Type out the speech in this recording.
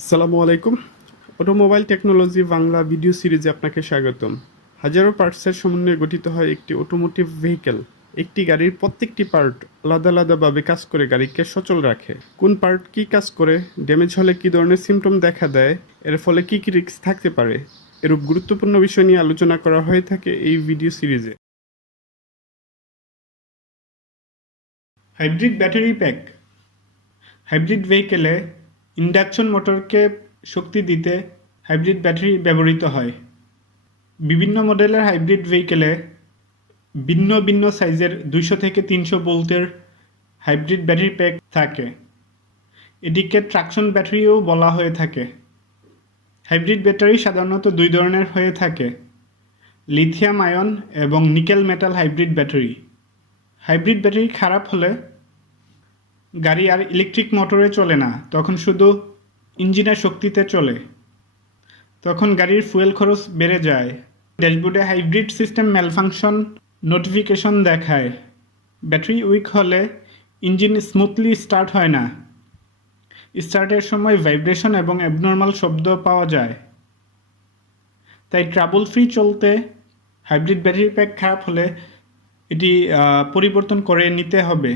আসসালামু আলাইকুম। Automobile technology Bangla video সিরিজে আপনাকে স্বাগতম। হাজারো পার্টসের সমন্বয়ে গঠিত হয় একটি অটোমোটিভ ভেহিকেল। একটি গাড়ির প্রত্যেকটি পার্ট আলাদা আলাদাভাবে কাজ করে গাড়িকে সচল রাখে। কোন পার্ট কী কাজ করে, ড্যামেজ হলে কী ধরনের সিমটম দেখা দেয়, এর ফলে কী কী রিস্ক থাকতে পারে, এরূপ গুরুত্বপূর্ণ বিষয় নিয়ে আলোচনা করা হয়ে থাকে এই ভিডিও সিরিজে। Hybrid battery pack. হাইব্রিড ভেহিকেলে ইন্ডাকশন মোটরকে শক্তি দিতে হাইব্রিড ব্যাটারি ব্যবহৃত হয়। বিভিন্ন মডেলের হাইব্রিড ভেহিকেলে ভিন্ন ভিন্ন সাইজের 200 থেকে 300 ভোল্টের হাইব্রিড ব্যাটারি প্যাক থাকে। এটিকে ট্রাকশন ব্যাটারিও বলা হয়ে থাকে। হাইব্রিড ব্যাটারি সাধারণত দুই ধরনের হয়ে থাকে: লিথিয়াম আয়ন এবং nickel metal hybrid battery. Hybrid battery খারাপ হলে গাড়ি আর ইলেকট্রিক মোটরে চলে না, তখন শুধু ইঞ্জিনের শক্তিতে চলে। তখন গাড়ির ফুয়েল খরচ বেড়ে যায়। ড্যাশবোর্ডে হাইব্রিড সিস্টেম ম্যালফাংশন নোটিফিকেশন দেখায়। ব্যাটারি উইক হলে ইঞ্জিন স্মুথলি স্টার্ট হয় না। স্টার্টের সময় ভাইব্রেশন এবং অ্যাবনর্মাল শব্দ পাওয়া যায়। তাই ট্রাবল ফ্রি চলতে হাইব্রিড ব্যাটারি প্যাক খারাপ হলে এটি পরিবর্তন করে নিতে হবে।